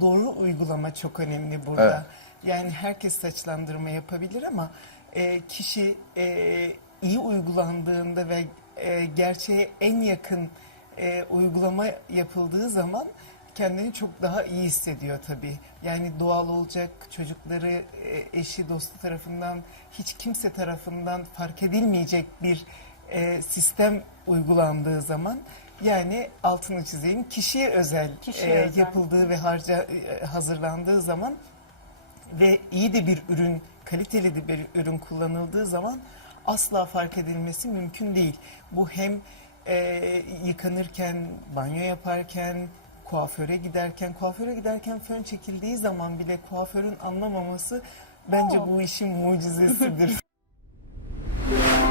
Doğru uygulama çok önemli burada. Yani herkes saçlandırma yapabilir ama e, kişi e, iyi uygulandığında ve e, gerçeğe en yakın e, uygulama yapıldığı zaman kendini çok daha iyi hissediyor tabii. Yani doğal olacak çocukları e, eşi dostu tarafından hiç kimse tarafından fark edilmeyecek bir e, sistem uygulandığı zaman yani altını çizeyim kişiye özel, Kişiye e, özel. yapıldığı ve harca e, hazırlandığı zaman ve iyi de bir ürün, kaliteli de bir ürün kullanıldığı zaman asla fark edilmesi mümkün değil. Bu hem e, yıkanırken, banyo yaparken, kuaföre giderken, kuaföre giderken fön çekildiği zaman bile kuaförün anlamaması bence Oo. bu işin mucizesidir.